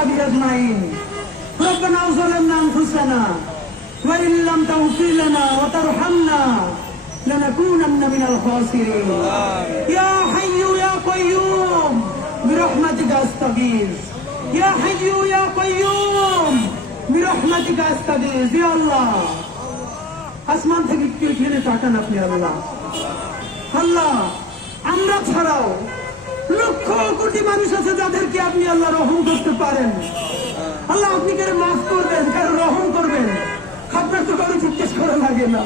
وأصحابه أجمعين. ربنا ظلمنا أنفسنا وإن لم تغفر لنا وترحمنا لنكونن من الخاسرين. يا حي يا قيوم برحمتك أستغيث. يا حي يا قيوم برحمتك أستغيث. يا الله আসমান থেকে একটু এখানে তাকান আপনি। আল্লাহ আল্লাহ আমরা ছাড়াও লক্ষ কোটি মানুষ আছে যাদেরকে আপনি আল্লাহ রহম করতে পারেন। আল্লাহ আপনি কারো মাফ করবেন, কারো রহম করবেন, আপনার তো কারো জিজ্ঞেস করা লাগে না।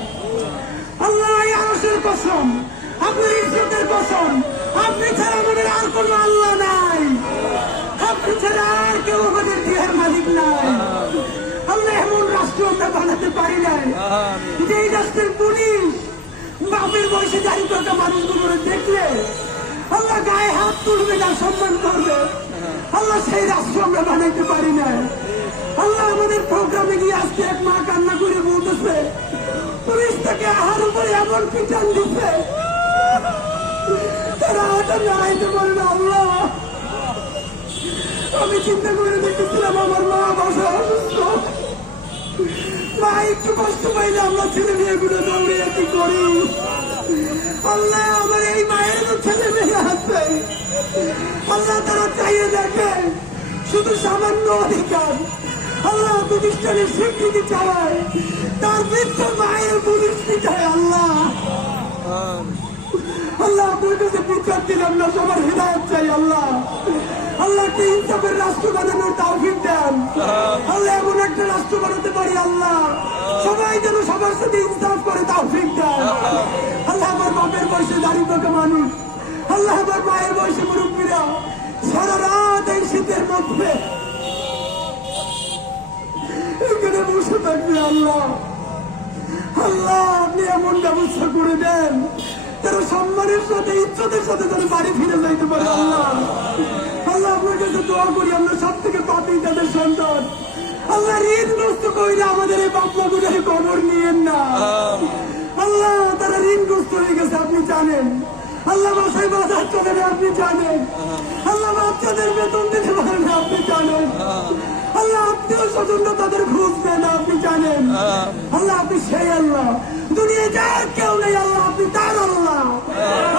আল্লাহ আরশের কসম, আপনার ইজ্জতের কসম, আপনি ছাড়া আমাদের আর কোন আল্লাহ নাই, আপনি ছাড়া আর কেউ আমাদের দেহের মালিক নাই। আল্লাহ এমন রাষ্ট্র আমরা বানাতে পারি নাই যে এই রাষ্ট্রের পুলিশ বাপের বয়সে দাঁড়িয়ে থাকা মানুষগুলো দেখলে আল্লাহ গায়ে হাত তুলবে না, সম্মান করবে। আল্লাহ সেই রাষ্ট্র আমরা বানাইতে পারি নাই। আল্লাহ আমাদের প্রোগ্রামে গিয়ে আজকে এক মা কান্না করে বলতেছে পুলিশ থেকে আহার উপরে এমন পিটান দিচ্ছে তারা হাতে দাঁড়াইতে পারে না। আল্লাহ আমি চিন্তা করে দেখতেছিলাম আমার মা বাসা অসুস্থ, মা একটু কষ্ট পাইলে আমরা ছেলে মেয়েগুলো দৌড়িয়ে কি করি। আল্লাহ আমার এই মায়ের তো ছেলে মেয়ে আছে, আল্লাহ তারা চাইয়ে দেখে শুধু সামান্য অধিকার। আল্লাহ প্রতিষ্ঠানের স্বীকৃতি চাওয়ায় তার বৃদ্ধ মায়ের পুলিশ পিঠায়। আল্লাহ আল্লাহ আপনার কাছে বিচার দিলাম না, সবার হৃদায়ত চাই। আল্লাহ আল্লাহকে ইনসাফের রাষ্ট্র বানানোর তৌফিক দেন। আল্লাহ এমন একটা রাষ্ট্র বানাতে পারি আল্লাহ সবাই যেন সবার সাথে ইনসাফ করে তৌফিক দেন। আল্লাহ আমার বাপের বয়সে দাঁড়িয়ে থাকা মানুষ, আল্লাহ আমার মায়ের বয়সে মুরব্বীরা সারা রাত এই শীতের মধ্যে এখানে বসে থাকবে। আল্লাহ আল্লাহ আপনি এমন ব্যবস্থা করে দেন তারা সম্মানের সাথে ইজ্জতের সাথে তারা বাড়ি ফিরে যাইতে পারে। আল্লাহ আল্লাহ আপনার কাছে দোয়া করি আমরা সব থেকে পাপী তাদের সন্তান। আল্লাহ ঋণগ্রস্ত কইরা আমাদের এই বাপমা গুলোর খবর নিয়েন না। আল্লাহ তারা ঋণগ্রস্ত হয়ে গেছে আপনি জানেন। আল্লাহ বাসায় বাজার চলে না আপনি জানেন। আল্লাহ বাচ্চাদের বেতন দিতে পারেন না আপনি জানেন। আল্লাহ আত্মীয় স্বজনরা তাদের ঘুষ দেন না আপনি জানেন। আল্লাহ আপনি সেই আল্লাহ, দুনিয়া যার কেউ নেই আল্লাহ আপনি তার আল্লাহ।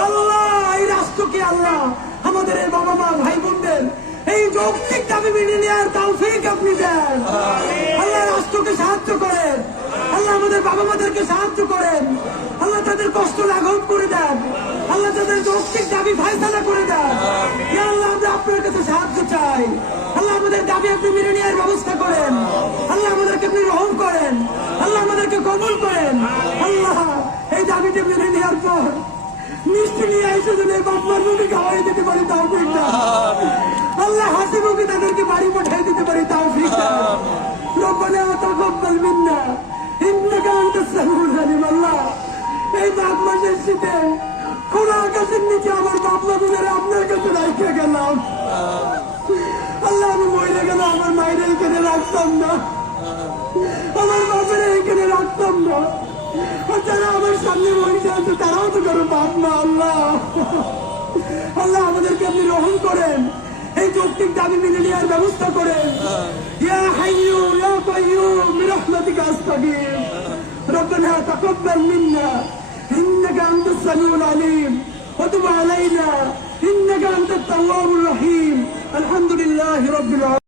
আল্লাহ এই রাষ্ট্রকে আল্লাহ আমাদের এই বাবা মা ভাই বোনদের এই যৌক্তিক দাবি মেনে নেওয়ার তৌফিক আপনি দেন। আল্লাহ রাষ্ট্রকে সাহায্য করেন, আল্লাহ আমাদের বাবা মাদেরকে সাহায্য করেন, আল্লাহ তাদের কষ্ট লাঘব করে দেন, আল্লাহ তাদের যৌক্তিক দাবি ফায়সালা করে দেন। আল্লাহ আমরা আপনার কাছে সাহায্য চাই। আল্লাহ আমাদের দাবি আপনি মেনে নেওয়ার ব্যবস্থা করেন। আল্লাহ আমাদেরকে আপনি রহম করেন, আল্লাহ আমাদেরকে কবুল করেন। আল্লাহ এই দাবিটা মেনে নেওয়ার পর মিষ্টি নিয়ে এসে যদি বাপমার মুখে খাওয়াই দিতে পারি তৌফিক দাও। আল্লাহ হাসি মুখে তাদেরকে বাড়ি পাঠিয়ে দিতে পারি তৌফিক দাও। রব্বানা তাকাব্বাল মিন্না ইন্নাকা আনতাস সামিউল আলিম। আল্লাহ এই মাঘ মাসের শীতে খোলা আকাশের নিচে আমার বাপমা গুলোরে আপনার কাছে রাখতে গেলাম। আল্লাহ আমি মরে গেল আমার মায়ের এখানে রাখতাম না, আমার বাপের এখানে রাখতাম না, যারা আমার সামনে বসে আছে তারাও তো কারো বাপ না। আল্লাহ আল্লাহ আমাদেরকে আপনি রহম করেন, এই যৌক্তিক দাবি মেনে নেওয়ার ব্যবস্থা করেন। ইয়া হাইয়্যু ইয়া কাইয়্যুম বিরহমাতিকা আস্তাগীথ। রব্বানা তাকাব্বাল মিন্না ইন্নাকা আনতাস সামিউল আলিম ওয়া তুব আলাইনা ইন্নাকা আনতাত তাওয়াবুর রহিম। আলহামদুলিল্লাহি রাব্বিল আলামিন।